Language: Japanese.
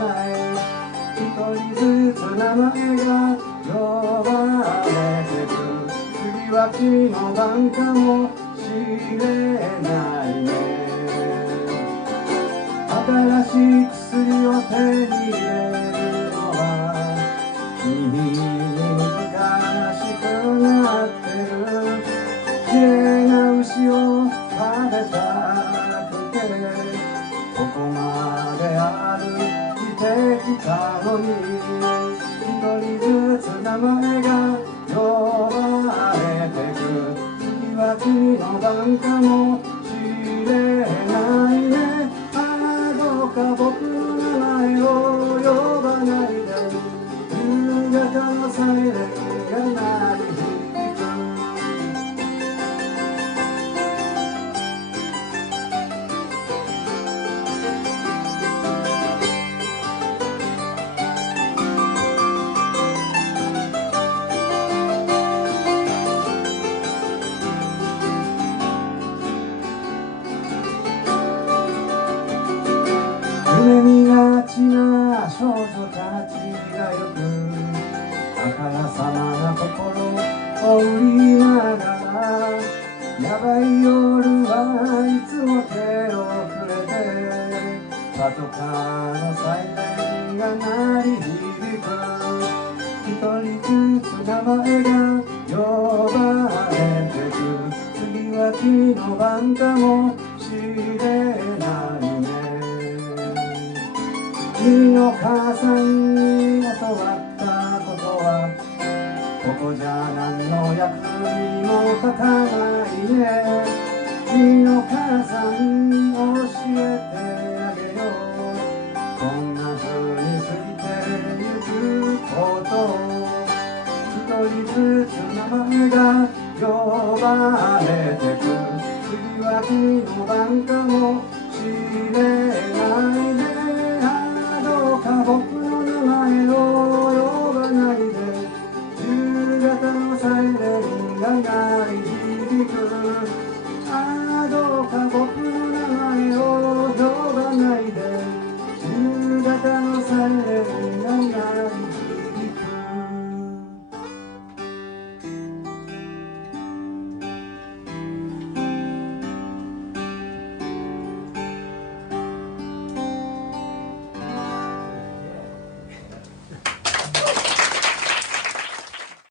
ない一人ずつ名前が呼ばれてく次は君の番かもしれないね新しい薬を手に入れるのは君に難しくなってる綺麗な牛を食べたくてここまで歩いてきたのに一人ずつ名前が呼ばれてく次は君の番かもしれないねああどうか僕の名前を呼ばないで夕方のサイレンが鳴り響く夢見がちな少女たちがよくあからさまな心を売りながらやばい夜はいつも手をくれてパトカーのサイレンが鳴り響く一人ずつ名前が呼ばれてく次は君の番かもしれないね君の母さんに教わったことはここじゃ何の役にも立たないね君の母さんに教えてあげようこんな風に過ぎてゆくことを一人ずつ名前が呼ばれてく次は君の番かも